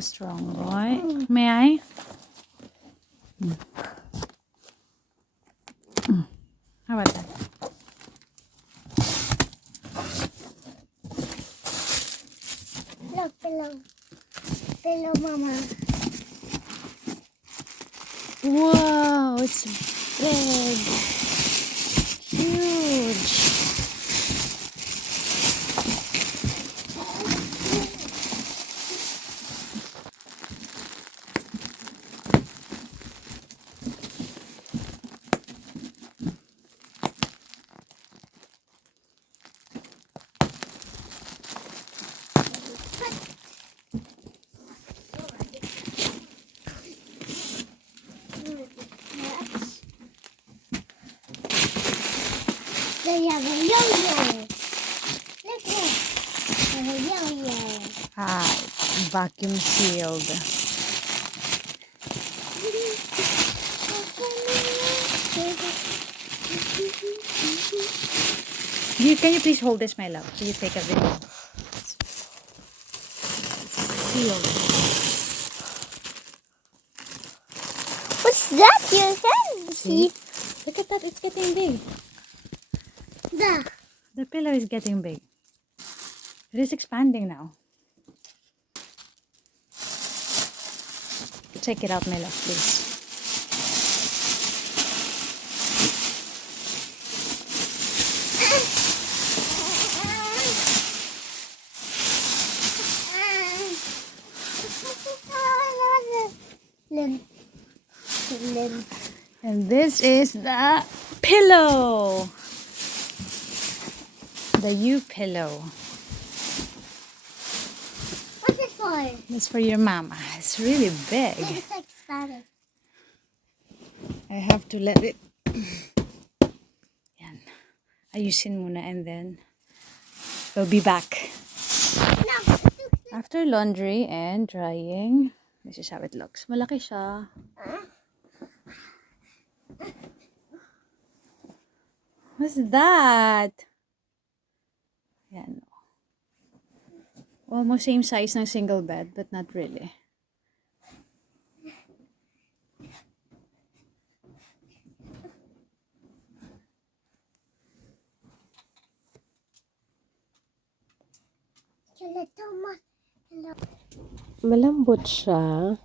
so strong, boy. May I? How about that? Look, pillow. Pillow, Mama. Whoa, it's big. Huge. They have a yo-yo. Look here. They have a yo-yo. Ah, vacuum sealed. Can you please hold this, my love? Will you take a video? Sealed. What's that you said? See? Look at that, it's getting big. The pillow is getting big. It is expanding now. Check it out, my love, please. And this is the pillow. The U pillow. What's it for? It's for your mama. It's really big. It's like static. I have to let it. Yan. Ayusin muna and then we'll be back. No. After laundry and drying, this is how it looks. Malaki siya. What's that? Yan. Almost same size ng single bed, but not really. Malambot siya.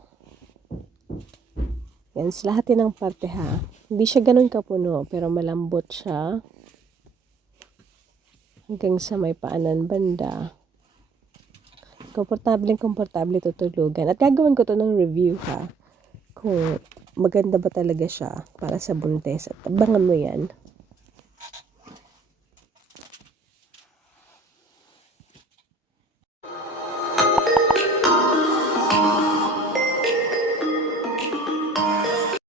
Yan, sa lahat ng parte ha. Hindi siya ganun kapuno, pero malambot siya. Hanggang sa may paanan banda. Komportable tutulugan. At gagawin ko to ng review ha. Kung maganda ba talaga siya para sa buntis. At abangan mo yan.